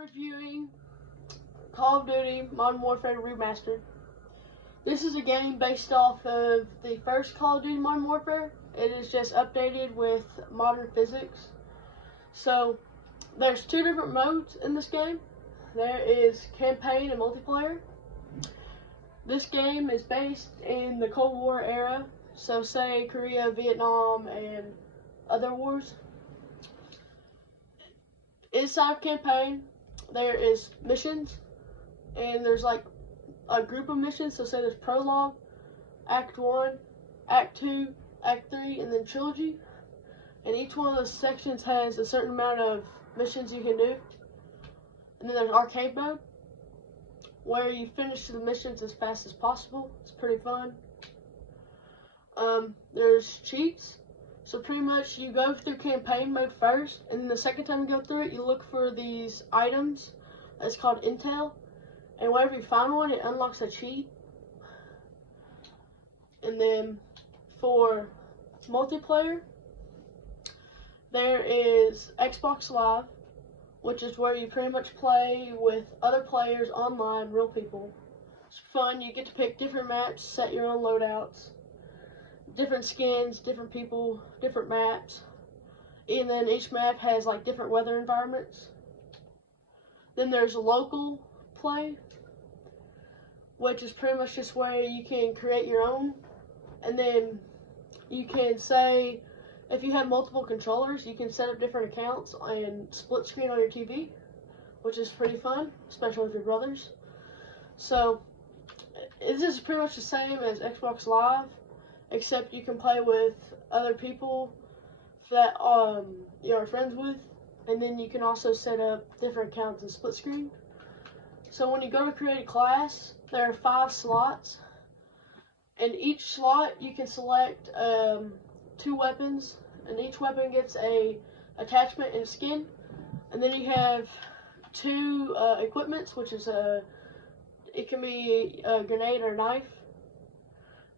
reviewing Call of Duty Modern Warfare Remastered. This is a game based off of the first Call of Duty Modern Warfare. It is just updated with modern physics. So there's two different modes in this game. There is campaign and multiplayer. This game is based in the Cold War era, so say Korea, Vietnam, and other wars. Inside of campaign, there is missions, and there's like a group of missions. So say there's prologue, act 1, act 2, act 3, and then trilogy. And each one of those sections has a certain amount of missions you can do. And then there's arcade mode, where you finish the missions as fast as possible. It's pretty fun. There's cheats. So pretty much you go through campaign mode first, and then the second time you go through it, you look for these items. It's called intel. And whenever you find one, it unlocks a cheat. And then for multiplayer, there is Xbox Live, which is where you pretty much play with other players online, real people. It's fun. You get to pick different maps, set your own loadouts, different skins, different people, different maps. And then each map has like different weather environments. Then there's local play, which is pretty much just where you can create your own. And then you can say, if you have multiple controllers, you can set up different accounts and split screen on your TV, which is pretty fun, especially with your brothers. So this is pretty much the same as Xbox Live, except you can play with other people that you are friends with, and then you can also set up different accounts and split screen. So when you go to create a class, there are 5 slots, and each slot you can select 2 weapons, and each weapon gets a attachment and skin. And then you have 2 equipments, which is it can be a grenade or a knife.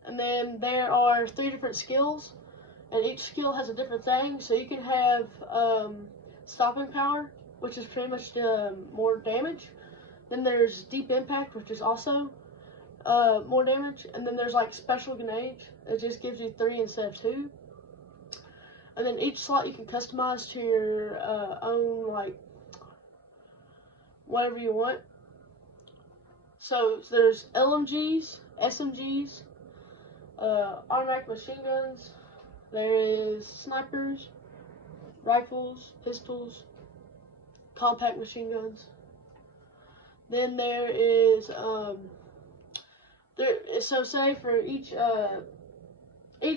And then there are 3 different skills, and each skill has a different thing. So you can have stopping power, which is pretty much more damage. Then there's deep impact, which is also more damage. And then there's like special grenades. It just gives you 3 instead of 2. And then each slot you can customize to your own, like, whatever you want. So there's LMGs, SMGs, automatic machine guns, there is snipers, rifles, pistols, compact machine guns. Then there is, so say for each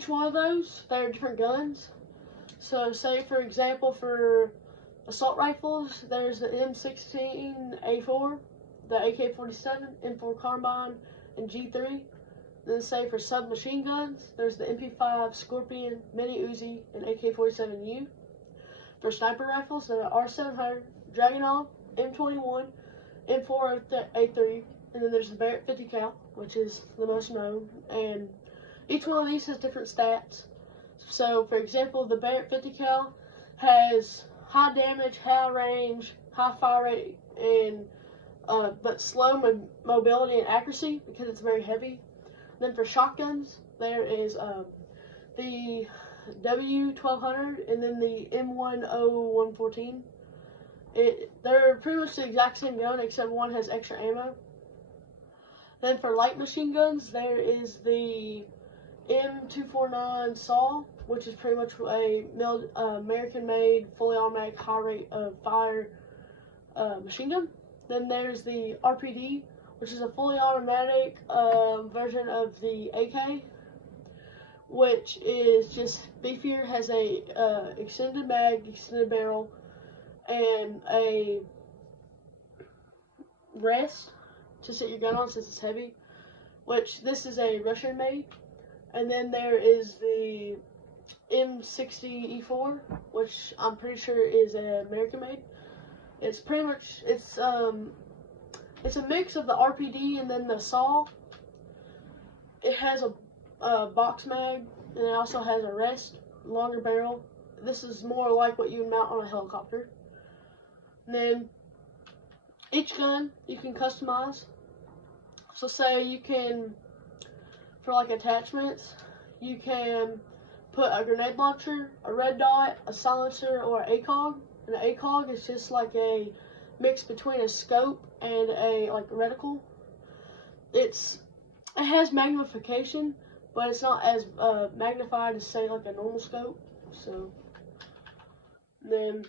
one of those, there are different guns. So say for example for assault rifles, there's the M16A4, the AK-47, M4 Carbine, and G3. Then say for submachine guns, there's the MP5 Scorpion, Mini Uzi, and AK-47U. For sniper rifles, there are R700, Dragunov, M21, M4A3, and then there's the Barrett 50 cal, which is the most known. And each one of these has different stats. So for example, the Barrett 50 cal has high damage, high range, high fire rate, and but slow mobility and accuracy because it's very heavy. Then for shotguns, there is the W1200 and then the M10114. They're pretty much the exact same gun, except one has extra ammo. Then for light machine guns, there is the M249 SAW, which is pretty much a American-made, fully automatic, high rate of fire machine gun. Then there's the RPD, which is a fully automatic version of the AK, which is just beefier, has a extended mag, extended barrel, and a rest to sit your gun on since it's heavy, which this is a Russian made. And then there is the M60E4, which I'm pretty sure is an American made. It's pretty much, it's a mix of the RPD and then the SAW. It has a box mag, and it also has a rest, longer barrel. This is more like what you would mount on a helicopter. And then each gun you can customize. So say you can, for like attachments, you can put a grenade launcher, a red dot, a silencer, or an ACOG. And an ACOG is just like a mix between a scope and a reticle. It has magnification, but it's not as magnified as say like a normal scope. So then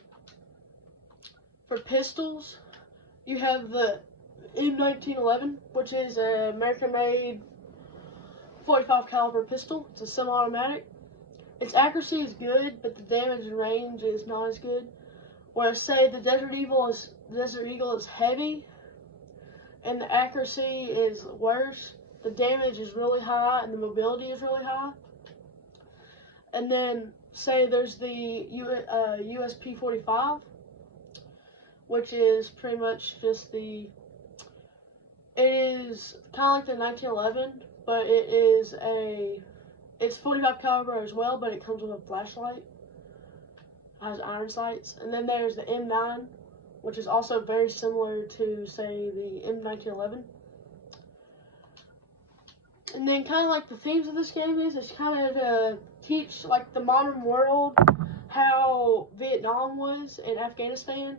for pistols, you have the M1911, which is an American-made 45 caliber pistol. It's a semi-automatic. Its accuracy is good, but the damage and range is not as good. Whereas say the Desert Eagle is heavy, and the accuracy is worse. The damage is really high, and the mobility is really high. And then say there's the USP-45, which is pretty much just it is kind of like the 1911, but it's 45 caliber as well, but it comes with a flashlight. It has iron sights. And then there's the M9, which is also very similar to, say, the M1911. And then kind of like the themes of this game is kind of to teach like the modern world how Vietnam was in Afghanistan.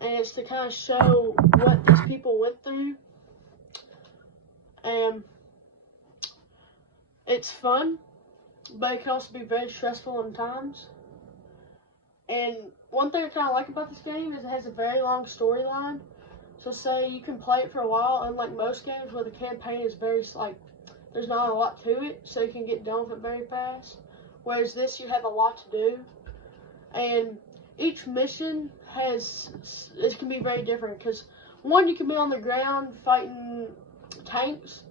And it's to kind of show what these people went through. And it's fun, but it can also be very stressful in times. And one thing I kind of like about this game is it has a very long storyline. So say you can play it for a while, unlike most games where the campaign is very, there's not a lot to it, so you can get done with it very fast. Whereas this, you have a lot to do. And each mission it can be very different, because one, you can be on the ground fighting tanks,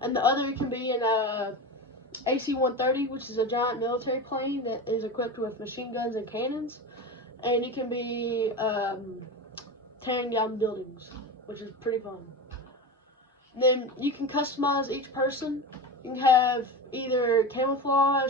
and the other you can be in a AC-130, which is a giant military plane that is equipped with machine guns and cannons, and you can be tearing down buildings, which is pretty fun. And then you can customize each person. You can have either camouflage,